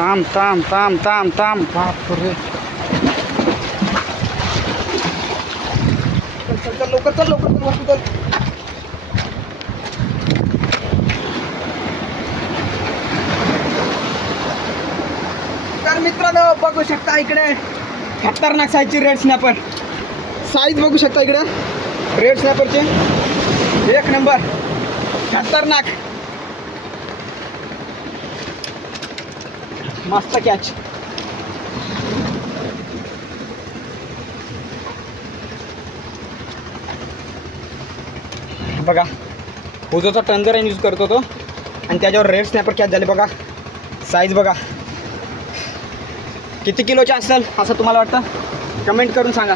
थांब थांब थांब थांब थांब बापरे. चल चल लवकर चल लवकर चल वरती चल. तर मित्रांनो बघू शकता इकडे खतरनाक साईजची रेड स्नॅपर. साईज बघू शकता इकडे रेड स्नॅपरचे एक नंबर खतरनाक मस्त कॅच. बघा उजोचा टंजर यूज करतो तो आणि त्याच्यावर रेड स्नॅपर कॅच झाले. बघा साईज बघा किती किलोचे असेल असं तुम्हाला वाटतं कमेंट करून सांगा.